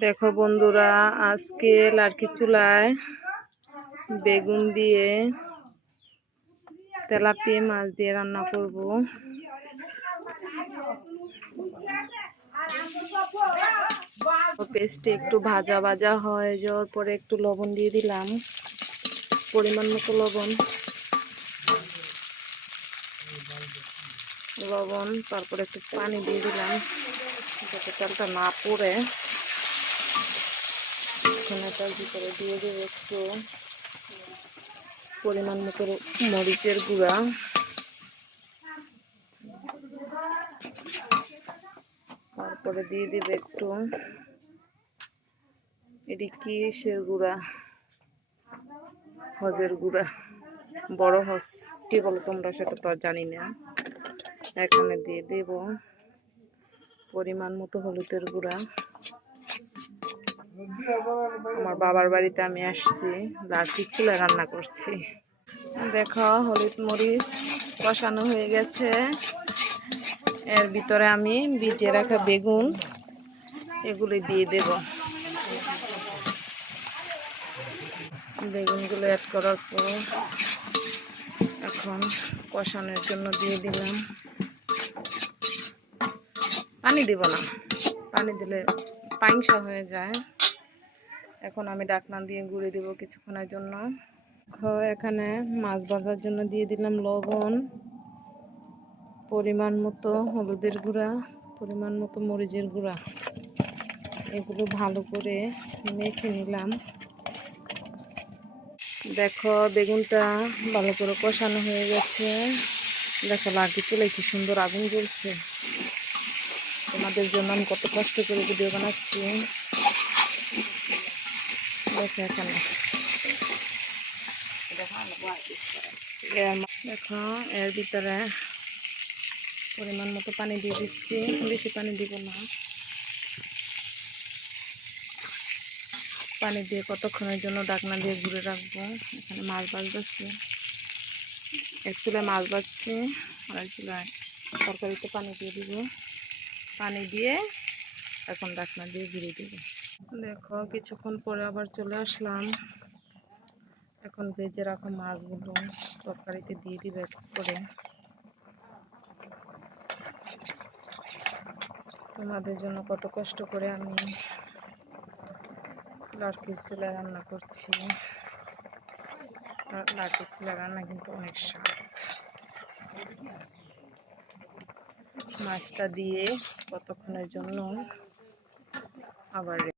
দেখো বন্ধুরা, আজকে লার্কি চুলায় বেগুন দিয়ে তেলাপিয়া মাছ দিয়ে রান্না করব। পেস্টে একটু ভাজা ভাজা হয়ে যাওয়ার পরে একটু লবণ দিয়ে দিলাম, পরিমাণ মতো লবণ, তারপরে একটু পানি দিয়ে দিলাম যাতে তেলটা না পড়ে। এটার ভিতরে দিয়ে দেবো একটু পরিমাণ মতো মরিচের গুঁড়া, তারপরে দিয়ে দেবে একটু এটি কিসের গুঁড়া, হজের গুঁড়া, বড় হজ কি বলো তোমরা সেটা তো আর জানি না। এখানে দিয়ে দেব পরিমাণ মতো হলুদের গুঁড়া। আমার বাবার বাড়িতে আমি আসছি, লার্কি চুলায় রান্না করছি। দেখো হলুদ মরিচ কষানো হয়ে গেছে। এর ভিতরে আমি ভিজিয়ে রাখা বেগুন এগুলি দিয়ে দেব। বেগুনগুলো অ্যাড করার পর এখন কষানোর জন্য দিয়ে দিলাম। পানি দেব না, পানি দিলে পাংশা হয়ে যায়। এখন আমি ঢাকনা দিয়ে গুঁড়ে দেব কিছুক্ষণের জন্য। এখানে মাছ ভাজার জন্য দিয়ে দিলাম লবণ, পরিমাণ মতো হলুদের গুঁড়া, পরিমাণ মতো মরিচের গুঁড়া। এগুলো ভালো করে মেখে নিলাম। দেখো বেগুনটা ভালো করে কষানো হয়ে গেছে। দেখো লার্কি চুলায় কি সুন্দর আগুন জ্বলছে। তোমাদের জন্য আমি কত কষ্ট করে ভিডিও বানাচ্ছি। দেখো এখানে দেখো এর ভিতরে পরিমাণ মতো পানি দিয়ে দিচ্ছি, বেশি পানি দিব না। পানি দিয়ে কতক্ষণের জন্য ঢাকনা দিয়ে ঘুরে রাখবো। এখানে মাছ ভাজছি, এক চুলায় মাছ ভাজছি আর এক চুলায় তরকারিতে পানি দিয়ে দিব। পানি দিয়ে এখন ঢাকনা দিয়ে ঘুরে দিব। দেখো কিছুক্ষণ পরে আবার চলে আসলাম। এখন ভেজে রাখা মাছগুলো তরকারিতে দিয়ে দিবে করে। তোমাদের জন্য কত কষ্ট করে আমি লার্কির চুলায় রান্না করছি। লার্কির চুলায় রান্না কিন্তু অনেক স্বাদ। মাছটা দিয়ে কতক্ষণের জন্য আবার